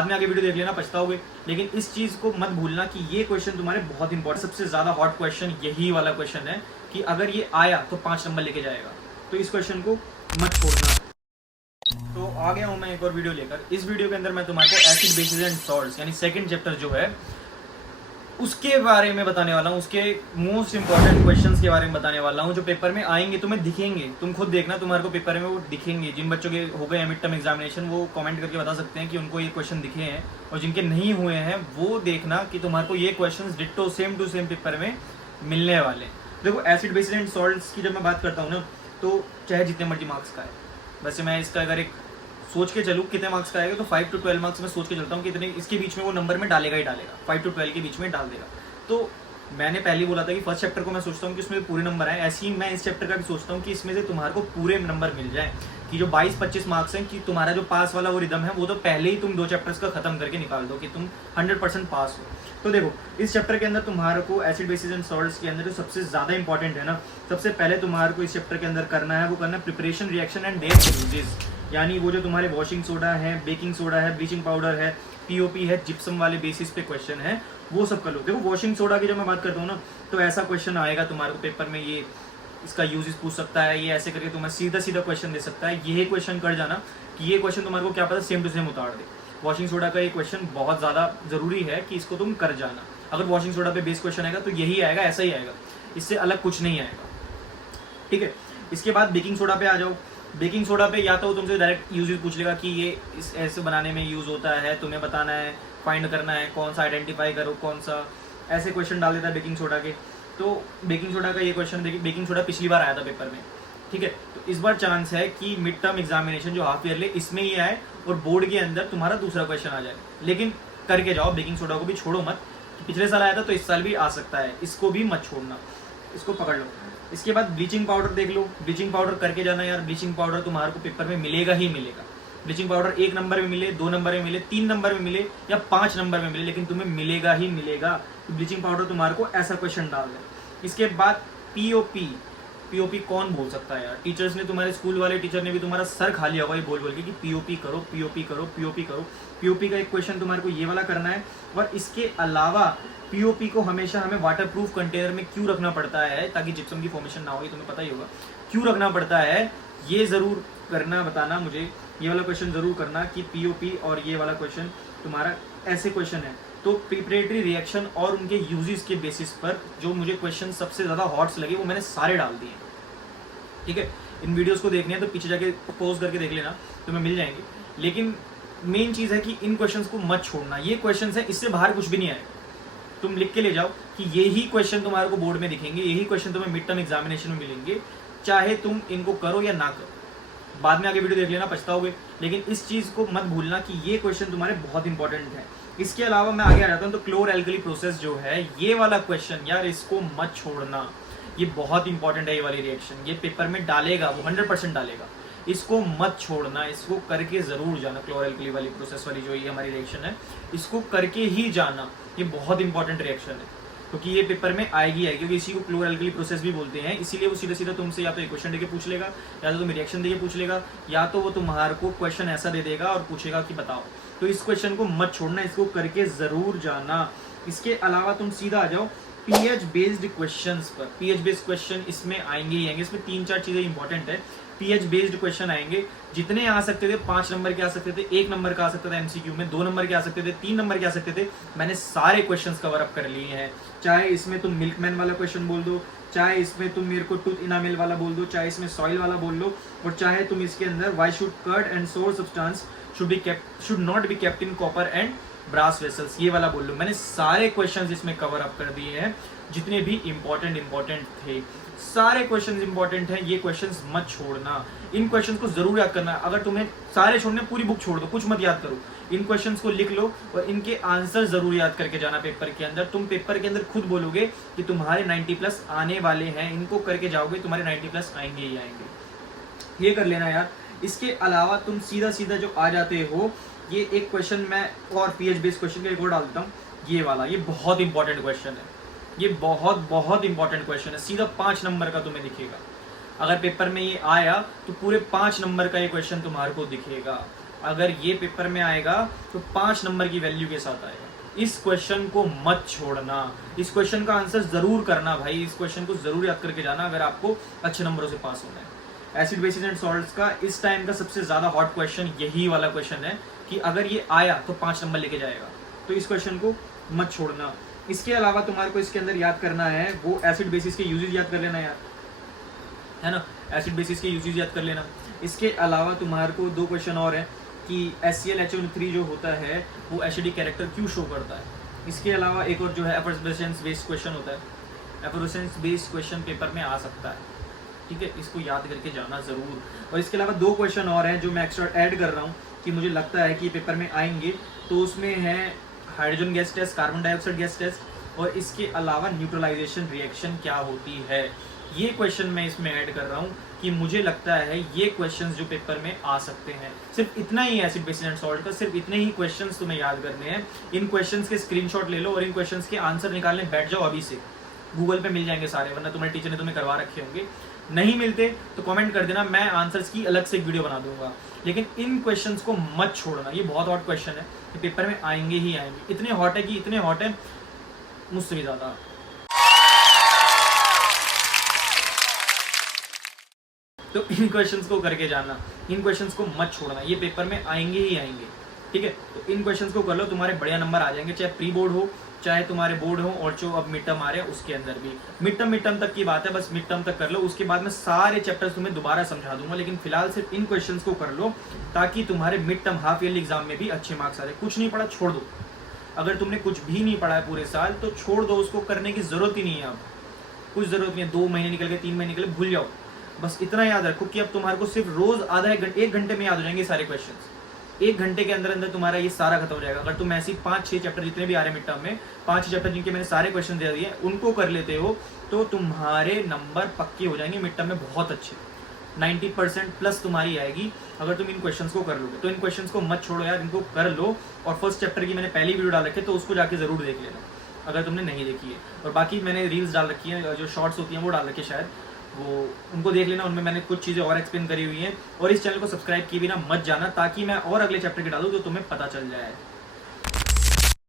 बाद में आगे वीडियो देख लेना, पछताओगे। लेकिन इस चीज़ को मत भूलना कि ये क्वेश्चन तुम्हारे बहुत इंपॉर्टेंट, सबसे ज़्यादा हॉट क्वेश्चन यही वाला क्वेश्चन है कि अगर ये आया तो 5 नंबर लेके जाएगा। तो इस क्वेश्चन को मत छोड़ना। तो आ गया हूँ मैं एक और वीडियो लेकर। इस वीडियो के अंदर मैं तुम्हारे को एसिड बेसिस एंड सॉल्ट्स यानी सेकंड चैप्टर जो है उसके बारे में बताने वाला हूँ, उसके मोस्ट इंपॉर्टेंट क्वेश्चंस के बारे में बताने वाला हूँ जो पेपर में आएंगे, तुम्हें दिखेंगे। तुम खुद देखना, तुम्हारे को पेपर में वो दिखेंगे। जिन बच्चों के हो गए मिड टर्म एग्जामिनेशन वो कमेंट करके बता सकते हैं कि उनको ये क्वेश्चन दिखे हैं, और जिनके नहीं हुए हैं वो देखना कि तुम्हारे को ये question ditto same to same paper में मिलने वाले। देखो एसिड बेसिस एंड सॉल्ट्स की जब मैं बात करता हूँ ना, तो चाहे जितने मर्जी मार्क्स का है, वैसे मैं इसका अगर एक सोच के चलूँ कितने मार्क्स का आएगा तो 5 to 12 मार्क्स मैं सोच के चलता हूँ कि इतने इसके बीच में वो नंबर में डालेगा ही डालेगा, 5 to 12 के बीच में डाल देगा। तो मैंने पहले बोला था कि फर्स्ट चैप्टर को मैं सोचता हूँ कि उसमें पूरे नंबर आए, ऐसे ही मैं इस चैप्टर का भी सोचता हूँ कि इसमें से तुम्हारे को पूरे नंबर मिल जाए, कि जो 22-25 मार्क्स हैं कि तुम्हारा जो पास वाला वो रिदम है वो तो पहले ही तुम 2 चैप्टर्स का खत्म करके निकाल दो कि तुम 100% पास हो। तो देखो इस चैप्टर के अंदर तुम्हारे को एसिड बेसिस एंड सॉल्ट्स के अंदर जो सबसे ज़्यादा इंपॉर्टेंट है ना, सबसे पहले तुम्हारे को इस चैप्टर के अंदर करना है, वो करना है preparation, reaction and there uses. यानी वो जो तुम्हारे वॉशिंग सोडा है, बेकिंग सोडा है, ब्लीचिंग पाउडर है, पीओपी है, जिप्सम वाले बेसिस पे क्वेश्चन है, वो सब कर लो। देखो वॉशिंग सोडा की जब मैं बात करता हूँ ना, तो ऐसा क्वेश्चन आएगा तुम्हारे को पेपर में, ये इसका यूजेस पूछ सकता है, ये ऐसे करके तुम्हें सीधा सीधा क्वेश्चन दे सकता है। ये क्वेश्चन कर जाना कि ये क्वेश्चन तुम्हारे को क्या पता सेम टू सेम उतार दे। वॉशिंग सोडा का ये क्वेश्चन बहुत ज़्यादा ज़रूरी है कि इसको तुम कर जाना। अगर वॉशिंग सोडा पे बेस क्वेश्चन आएगा तो यही आएगा, ऐसा ही आएगा, इससे अलग कुछ नहीं आएगा, ठीक है। इसके बाद बेकिंग सोडा पे आ जाओ। बेकिंग सोडा पे या तो तुमसे डायरेक्ट यूजेस पूछ लेगा कि ये इस ऐसे बनाने में यूज़ होता है, तुम्हें बताना है, फाइंड करना है कौन सा, आइडेंटिफाई करो कौन सा, ऐसे क्वेश्चन डाल देता है बेकिंग सोडा के। तो बेकिंग सोडा का ये क्वेश्चन देखिए, बेकिंग सोडा पिछली बार आया था पेपर में, ठीक है। तो इस बार चांस है कि मिड टर्म एग्जामिनेशन जो हाफ ईयरली इसमें ही आए और बोर्ड के अंदर तुम्हारा दूसरा क्वेश्चन आ जाए। लेकिन करके जाओ, बेकिंग सोडा को भी छोड़ो मत। पिछले साल आया था तो इस साल भी आ सकता है, इसको भी मत छोड़ना, इसको पकड़ लो। इसके बाद ब्लीचिंग पाउडर देख लो। ब्लीचिंग पाउडर करके जाना यार, ब्लीचिंग पाउडर तुम्हारे को पेपर में मिलेगा ही मिलेगा। ब्लीचिंग पाउडर 1 नंबर में मिले, 2 नंबर में मिले, 3 नंबर में मिले या 5 नंबर में मिले, लेकिन तुम्हें मिलेगा ही मिलेगा। तो ब्लीचिंग पाउडर तुम्हारे को ऐसा क्वेश्चन डाल दे। इसके बाद पीओपी। पीओपी कौन बोल सकता है यार, टीचर्स ने, तुम्हारे स्कूल वाले टीचर ने भी तुम्हारा सर खा लिया होगा ये बोल बोल के कि पीओपी करो, पीओपी करो, पीओपी करो। पीओपी का एक क्वेश्चन तुम्हारे को ये वाला करना है। और इसके अलावा पीओपी को हमेशा हमें वाटरप्रूफ कंटेनर में क्यों रखना पड़ता है, ताकि जिप्सम की फॉर्मेशन ना हो, ये तुम्हें पता ही होगा क्यों रखना पड़ता है। ये ज़रूर करना, बताना मुझे, ये वाला क्वेश्चन ज़रूर करना कि पीओपी और ये वाला क्वेश्चन तुम्हारा ऐसे क्वेश्चन है। तो प्रिपरेटरी रिएक्शन और उनके यूजेस के बेसिस पर जो मुझे क्वेश्चन सबसे ज़्यादा हॉट्स लगे वो मैंने सारे डाल दिए, ठीक है। इन वीडियोस को देखने हैं तो पीछे जाके पॉज करके देख लेना, तुम्हें मिल जाएंगे। लेकिन मेन चीज़ है कि इन क्वेश्चंस को मत छोड़ना। ये क्वेश्चंस है, इससे बाहर कुछ भी नहीं आएगा। तुम लिख के ले जाओ कि यही क्वेश्चन तुम्हारे को बोर्ड में दिखेंगे, यही क्वेश्चन तुम्हें मिड टर्म एग्जामिनेशन में मिलेंगे, चाहे तुम इनको करो या ना करो। बाद में आगे वीडियो देख लेना, पछताओगे। लेकिन इस चीज़ को मत भूलना कि ये क्वेश्चन तुम्हारे बहुत इंपॉर्टेंट है। इसके अलावा मैं आगे आ जाता हूँ, तो क्लोर एल्कली प्रोसेस जो है, ये वाला क्वेश्चन यार इसको मत छोड़ना, ये बहुत इंपॉर्टेंट है। ये वाली रिएक्शन ये पेपर में डालेगा, वो 100% डालेगा, इसको मत छोड़ना, इसको करके ज़रूर जाना। क्लोर एल्कली वाली प्रोसेस वाली जो ये हमारी रिएक्शन है, इसको करके ही जाना, ये बहुत इंपॉर्टेंट रिएक्शन है, क्योंकि ये पेपर में आएगी क्योंकि इसी को क्लोर एल्कली प्रोसेस भी बोलते हैं। इसीलिए वो सीधा सीधा तुमसे या तो एक क्वेश्चन देके पूछ लेगा, या तो तुम्हें रिएक्शन देके पूछ लेगा, या तो वो तुम्हारे को क्वेश्चन ऐसा दे देगा और पूछेगा कि बताओ। तो इस क्वेश्चन को मत छोड़ना, इसको करके ज़रूर जाना। इसके अलावा तुम सीधा आ जाओ पीएच बेस्ड क्वेश्चंस पर। पीएच बेस्ड क्वेश्चन इसमें आएंगे ही आएंगे, इसमें 3-4 चीज़ें इंपॉर्टेंट है। पीएच बेस्ड क्वेश्चन आएंगे, जितने आ सकते थे, 5 नंबर के आ सकते थे, 1 नंबर का आ सकता था एमसीक्यू में, 2 नंबर के आ सकते थे, 3 नंबर के आ सकते थे, मैंने सारे क्वेश्चंस कवर अप कर लिए हैं। चाहे इसमें तुम मिल्कमैन वाला क्वेश्चन बोल दो, चाहे इसमें तुम मेरे को टूथ इनामिल वाला बोल दो, चाहे इसमें सॉइल वाला बोल लो, और चाहे तुम इसके अंदर why should curd and sour substance should not be kept in copper and brass vessels, ये वाला बोल लो। मैंने सारे क्वेश्चंस इसमें कवर अप कर दिए हैं, जितने भी इंपॉर्टेंट थे। सारे क्वेश्चंस इंपॉर्टेंट हैं, ये क्वेश्चंस मत छोड़ना। इन क्वेश्चंस को जरूर याद करना। अगर तुम्हें सारे छोड़ने, पूरी बुक छोड़ दो, कुछ मत याद करो, इन क्वेश्चंस को लिख लो और इनके आंसर जरूर याद करके जाना पेपर के अंदर। तुम पेपर के अंदर खुद बोलोगे कि तुम्हारे 90+ आने वाले हैं, इनको करके जाओगे, तुम्हारे 90+ आएंगे ही आएंगे। ये कर लेना यार। इसके अलावा तुम सीधा सीधा जो आ जाते हो, ये एक क्वेश्चन मैं और पीएच बेस्ड क्वेश्चन का एक और डाल देता हूँ, ये वाला, ये बहुत इंपॉर्टेंट क्वेश्चन है, ये बहुत इंपॉर्टेंट क्वेश्चन है। सीधा 5 नंबर का तुम्हें दिखेगा। अगर पेपर में ये आया तो पूरे 5 नंबर का ये क्वेश्चन तुम्हारे को दिखेगा। अगर ये पेपर में आएगा तो 5 नंबर की वैल्यू के साथ आएगा। इस क्वेश्चन को मत छोड़ना, इस क्वेश्चन का आंसर जरूर करना भाई, इस क्वेश्चन को जरूर याद करके जाना अगर आपको अच्छे नंबरों से पास होना है। एसिड बेसिस एंड सॉल्ट्स का इस टाइम का सबसे ज्यादा हॉट क्वेश्चन यही वाला क्वेश्चन है कि अगर ये आया तो 5 नंबर लेके जाएगा, तो इस क्वेश्चन को मत छोड़ना। इसके अलावा तुम्हारे को इसके अंदर याद करना है वो एसिड बेसिस के यूजेज याद कर लेना यार, है ना, एसिड बेसिस के यूजेज याद कर लेना। इसके अलावा तुम्हारे को 2 क्वेश्चन और हैं कि HCl जो होता है वो एसिडिक कैरेक्टर क्यों शो करता है। इसके अलावा एक और जो है एफरोसेंस बेस्ड क्वेश्चन होता है, एफरोसेंस बेस्ड क्वेश्चन पेपर में आ सकता है, ठीक है, इसको याद करके जाना जरूर। और इसके अलावा 2 क्वेश्चन और हैं जो मैं एक्स्ट्रा ऐड कर रहा हूँ कि मुझे लगता है कि पेपर में आएंगे, तो उसमें है hydrogen gas test, carbon dioxide gas test, और इसके अलावा न्यूट्रलाइजेशन रिएक्शन क्या होती है। ये क्वेश्चन मैं इसमें ऐड कर रहा हूँ कि मुझे लगता है ये क्वेश्चंस जो पेपर में आ सकते हैं। सिर्फ इतना ही एसिड बेसिस एंड सॉल्ट का, सिर्फ इतने ही क्वेश्चंस तुम्हें याद करने हैं। इन क्वेश्चंस के स्क्रीनशॉट ले लो और इन क्वेश्चंस के आंसर निकालने बैठ जाओ अभी से, गूगल पे मिल जाएंगे सारे, वरना तुम्हारे टीचर ने तुम्हें करवा रखे होंगे। नहीं मिलते तो कमेंट कर देना, मैं आंसर्स की अलग से एक वीडियो बना दूंगा। लेकिन इन क्वेश्चंस को मत छोड़ना, ये बहुत हॉट क्वेश्चन है, ये पेपर में आएंगे ही आएंगे। इतने हॉट है कि इतने हॉट है मुझसे भी ज्यादा। तो इन क्वेश्चंस को करके जाना, इन क्वेश्चंस को मत छोड़ना, ये पेपर में आएंगे ही आएंगे, ठीक है। तो इन क्वेश्चंस को कर लो, तुम्हारे बढ़िया नंबर आ जाएंगे, चाहे प्री बोर्ड हो चाहे तुम्हारे बोर्ड हो, और जो अब मिड टर्म आ रहे हैं उसके अंदर भी। मिड टर्म तक की बात है, बस मिड टर्म तक कर लो, उसके बाद मैं सारे चैप्टर्स तुम्हें दोबारा समझा दूंगा। लेकिन फिलहाल सिर्फ इन क्वेश्चंस को कर लो ताकि तुम्हारे mid term half yearly exam में भी अच्छे मार्क्स आ जाए। कुछ नहीं पढ़ा छोड़ दो, अगर तुमने कुछ भी नहीं पढ़ा है पूरे साल तो छोड़ दो, उसको करने की जरूरत ही नहीं है। अब कुछ जरूरत नहीं है, 2 महीने निकल गए, 3 महीने निकले, भूल जाओ। बस इतना याद रखो कि अब तुम्हारे को सिर्फ रोज आधा 1 घंटे में याद हो जाएंगे सारे क्वेश्चंस। 1 घंटे के अंदर अंदर तुम्हारा ये सारा खत्म हो जाएगा। अगर तुम ऐसी 5-6 चैप्टर जितने भी आ रहे हैं मिड टर्म में, 5 चैप्टर जिनके मैंने सारे क्वेश्चन दे दिए उनको कर लेते हो तो तुम्हारे नंबर पक्के हो जाएंगे मिड टर्म में, बहुत अच्छे 90% प्लस तुम्हारी आएगी अगर तुम इन क्वेश्चंस को कर लोगे। तो इन क्वेश्चंस को मत छोड़ो यार, इनको कर लो। और फर्स्ट चैप्टर की मैंने पहली वीडियो डाल रखी है तो उसको जाके जरूर देख लेना अगर तुमने नहीं देखी है। और बाकी मैंने रील्स डाल रखी है, जो शॉर्ट्स होती हैं वो डाल रखी है शायद, वो उनको देख लेना, उनमें मैंने कुछ चीज़ें और एक्सप्लेन करी हुई हैं। और इस चैनल को सब्सक्राइब किए बिना मत जाना ताकि मैं और अगले चैप्टर के डालूँ तो तुम्हें पता चल जाए।